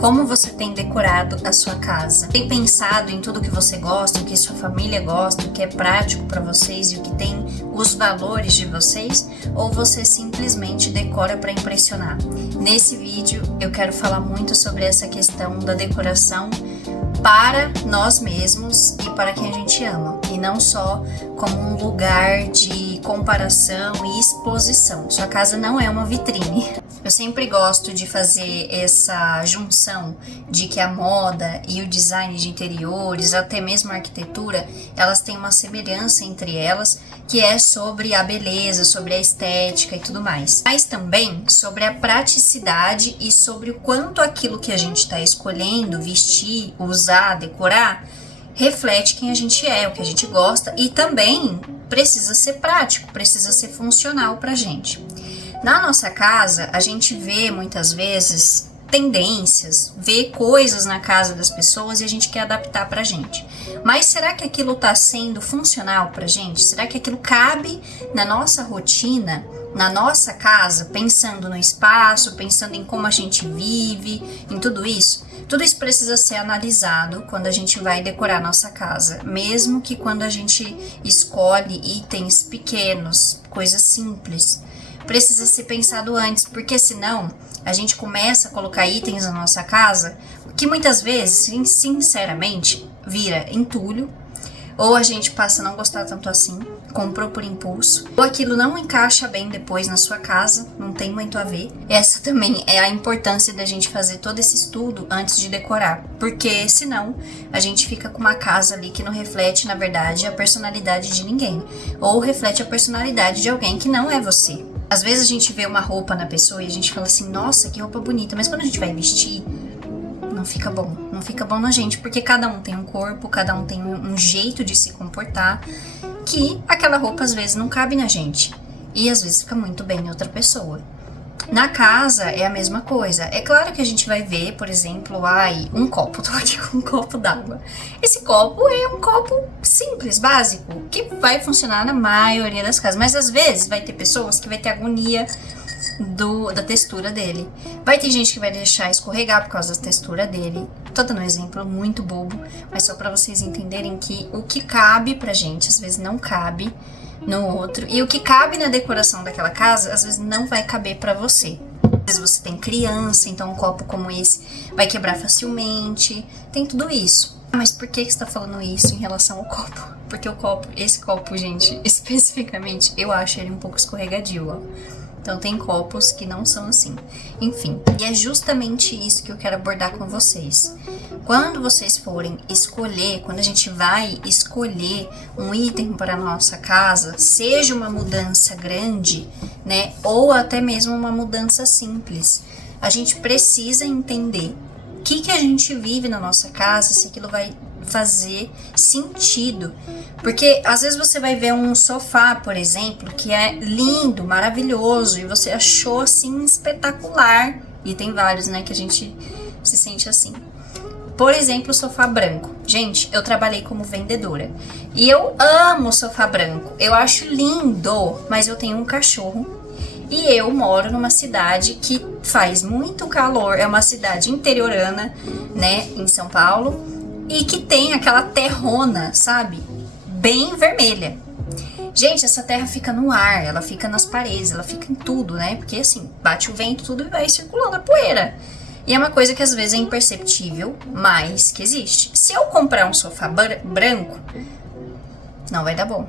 Como você tem decorado a sua casa? Tem pensado em tudo que você gosta, o que sua família gosta, o que é prático para vocês e o que tem os valores de vocês? Ou você simplesmente decora para impressionar? Nesse vídeo eu quero falar muito sobre essa questão da decoração para nós mesmos e para quem a gente ama, e não só como um lugar de comparação e exposição. Sua casa não é uma vitrine. Eu sempre gosto de fazer essa junção de que a moda e o design de interiores, até mesmo a arquitetura, elas têm uma semelhança entre elas, que é sobre a beleza, sobre a estética e tudo mais. Mas também sobre a praticidade e sobre o quanto aquilo que a gente está escolhendo, vestir, usar, decorar, reflete quem a gente é, o que a gente gosta, e também precisa ser prático, precisa ser funcional pra gente. Na nossa casa, a gente vê muitas vezes tendências, vê coisas na casa das pessoas e a gente quer adaptar pra gente. Mas será que aquilo tá sendo funcional pra gente? Será que aquilo cabe na nossa rotina, na nossa casa, pensando no espaço, pensando em como a gente vive, em tudo isso? Tudo isso precisa ser analisado quando a gente vai decorar nossa casa, mesmo que quando a gente escolhe itens pequenos, coisas simples. Precisa ser pensado antes, porque senão a gente começa a colocar itens na nossa casa que muitas vezes, sinceramente, vira entulho, ou a gente passa a não gostar tanto assim, comprou por impulso, ou aquilo não encaixa bem depois na sua casa, não tem muito a ver. Essa também é a importância da gente fazer todo esse estudo antes de decorar, porque senão a gente fica com uma casa ali que não reflete, na verdade, a personalidade de ninguém, ou reflete a personalidade de alguém que não é você. Às vezes a gente vê uma roupa na pessoa e a gente fala assim, nossa, que roupa bonita, mas quando a gente vai vestir, não fica bom. Não fica bom na gente, porque cada um tem um corpo, cada um tem um jeito de se comportar, que aquela roupa às vezes não cabe na gente. E às vezes fica muito bem em outra pessoa. Na casa é a mesma coisa. É claro que a gente vai ver, por exemplo, um copo. Tô aqui com um copo d'água. Esse copo é um copo simples, básico, que vai funcionar na maioria das casas. Mas às vezes vai ter pessoas que vai ter agonia da textura dele. Vai ter gente que vai deixar escorregar por causa da textura dele. Tô dando um exemplo muito bobo, mas só pra vocês entenderem que o que cabe pra gente, às vezes não cabe no outro, e o que cabe na decoração daquela casa, às vezes não vai caber pra você. Às vezes você tem criança, então um copo como esse vai quebrar facilmente, tem tudo isso. Mas por que você tá falando isso em relação ao copo? Porque esse copo, gente, especificamente, eu acho ele um pouco escorregadio, ó. Então tem copos que não são assim. Enfim, e é justamente isso que eu quero abordar com vocês. Quando vocês forem escolher, quando a gente vai escolher um item para a nossa casa, seja uma mudança grande, né, ou até mesmo uma mudança simples, a gente precisa entender o que a gente vive na nossa casa, se aquilo vai fazer sentido, porque às vezes você vai ver um sofá, por exemplo, que é lindo, maravilhoso, e você achou assim espetacular, e tem vários, né, que a gente se sente assim. Por exemplo, o sofá branco. Gente, eu trabalhei como vendedora e eu amo o sofá branco, eu acho lindo, mas eu tenho um cachorro e eu moro numa cidade que faz muito calor, é uma cidade interiorana, né, em São Paulo, e que tem aquela terrona, sabe? Bem vermelha. Gente, essa terra fica no ar, ela fica nas paredes, ela fica em tudo, né? Porque assim, bate o vento, tudo e vai circulando a poeira. E é uma coisa que às vezes é imperceptível, mas que existe. Se eu comprar um sofá branco, não vai dar bom.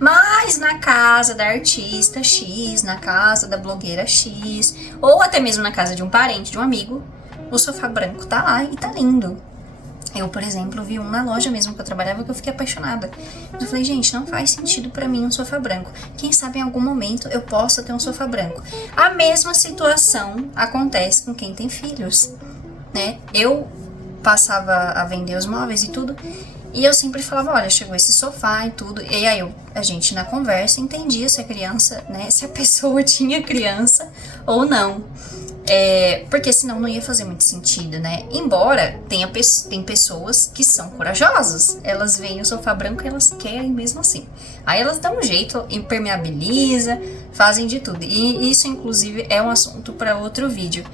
Mas na casa da artista X, na casa da blogueira X, ou até mesmo na casa de um parente, de um amigo, o sofá branco tá lá e tá lindo. Eu, por exemplo, vi um na loja mesmo que eu trabalhava que eu fiquei apaixonada. Eu falei, gente, não faz sentido pra mim um sofá branco. Quem sabe em algum momento eu possa ter um sofá branco. A mesma situação acontece com quem tem filhos, né? Eu passava a vender os móveis e tudo, e eu sempre falava, olha, chegou esse sofá e tudo. E aí a gente na conversa entendia se a criança, né, se a pessoa tinha criança ou não. Porque senão não ia fazer muito sentido, né? Embora tem pessoas que são corajosas, elas veem o sofá branco e elas querem mesmo assim. Aí elas dão um jeito, impermeabiliza, fazem de tudo. E isso, inclusive, é um assunto para outro vídeo.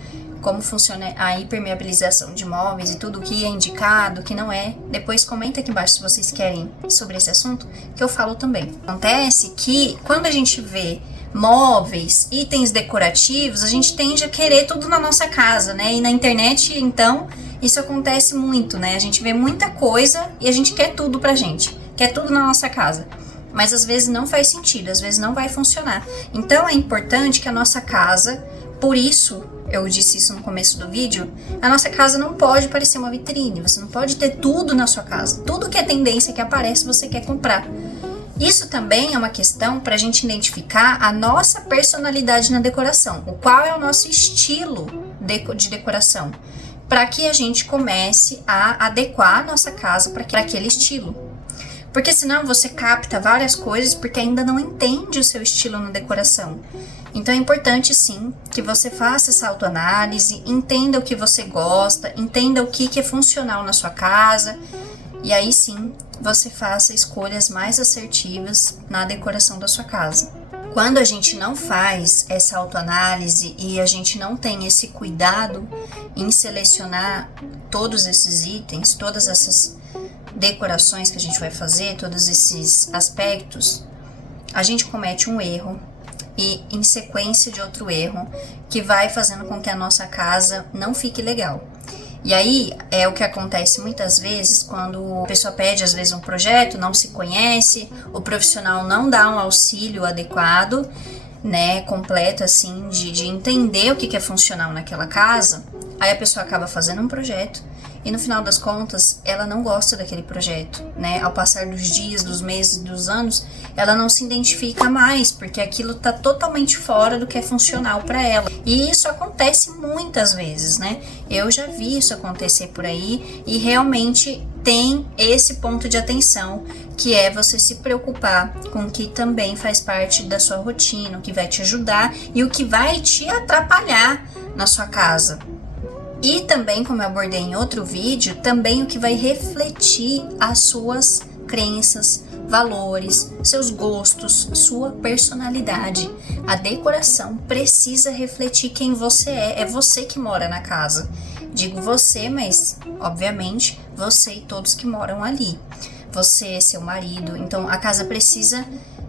como funciona a impermeabilização de móveis e tudo o que é indicado, o que não é. Depois comenta aqui embaixo se vocês querem sobre esse assunto, que eu falo também. Acontece que quando a gente vê móveis, itens decorativos, a gente tende a querer tudo na nossa casa, né? E na internet, então, isso acontece muito, né? A gente vê muita coisa e a gente quer tudo pra gente, quer tudo na nossa casa. Mas às vezes não faz sentido, às vezes não vai funcionar. Então é importante que a nossa casa, por isso eu disse isso no começo do vídeo, a nossa casa não pode parecer uma vitrine, você não pode ter tudo na sua casa. Tudo que é tendência que aparece você quer comprar. Isso também é uma questão para a gente identificar a nossa personalidade na decoração, o qual é o nosso estilo de decoração, para que a gente comece a adequar a nossa casa para aquele estilo. Porque senão você capta várias coisas porque ainda não entende o seu estilo na decoração. Então é importante sim que você faça essa autoanálise, entenda o que você gosta, entenda o que é funcional na sua casa, e aí sim você faça escolhas mais assertivas na decoração da sua casa. Quando a gente não faz essa autoanálise e a gente não tem esse cuidado em selecionar todos esses itens, todas essas decorações que a gente vai fazer, todos esses aspectos, a gente comete um erro e em sequência de outro erro que vai fazendo com que a nossa casa não fique legal. E aí é o que acontece muitas vezes quando a pessoa pede às vezes um projeto, não se conhece, o profissional não dá um auxílio adequado, né, completo assim, de entender o que é funcional naquela casa. Aí a pessoa acaba fazendo um projeto e no final das contas ela não gosta daquele projeto, né? Ao passar dos dias, dos meses, dos anos, ela não se identifica mais porque aquilo tá totalmente fora do que é funcional para ela. E isso acontece muitas vezes, né? Eu já vi isso acontecer por aí e realmente tem esse ponto de atenção, que é você se preocupar com o que também faz parte da sua rotina, o que vai te ajudar e o que vai te atrapalhar na sua casa. E também, como eu abordei em outro vídeo, também o que vai refletir as suas crenças, valores, seus gostos, sua personalidade. A decoração precisa refletir quem você é você que mora na casa. Digo você, mas obviamente você e todos que moram ali. Você, seu marido, então a casa precisa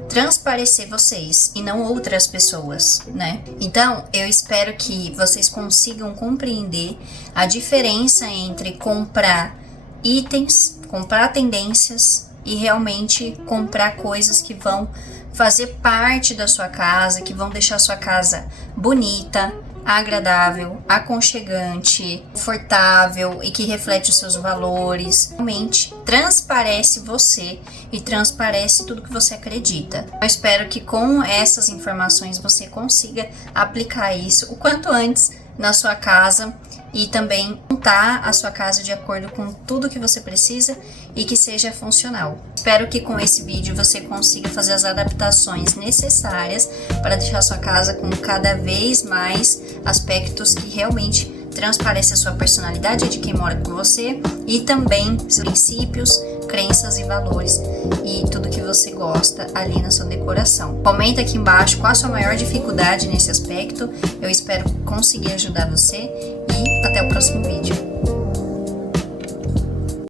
transparecer vocês e não outras pessoas, né? Então, eu espero que vocês consigam compreender a diferença entre comprar itens, comprar tendências e realmente comprar coisas que vão fazer parte da sua casa, que vão deixar a sua casa bonita, agradável, aconchegante, confortável e que reflete os seus valores. Realmente transparece você e transparece tudo que você acredita. Eu espero que com essas informações você consiga aplicar isso o quanto antes na sua casa e também montar a sua casa de acordo com tudo que você precisa e que seja funcional. Espero que com esse vídeo você consiga fazer as adaptações necessárias para deixar a sua casa com cada vez mais aspectos que realmente transparecem a sua personalidade de quem mora com você e também seus princípios, crenças e valores e tudo que você gosta ali na sua decoração. Comenta aqui embaixo qual a sua maior dificuldade nesse aspecto. Eu espero conseguir ajudar você e até o próximo vídeo.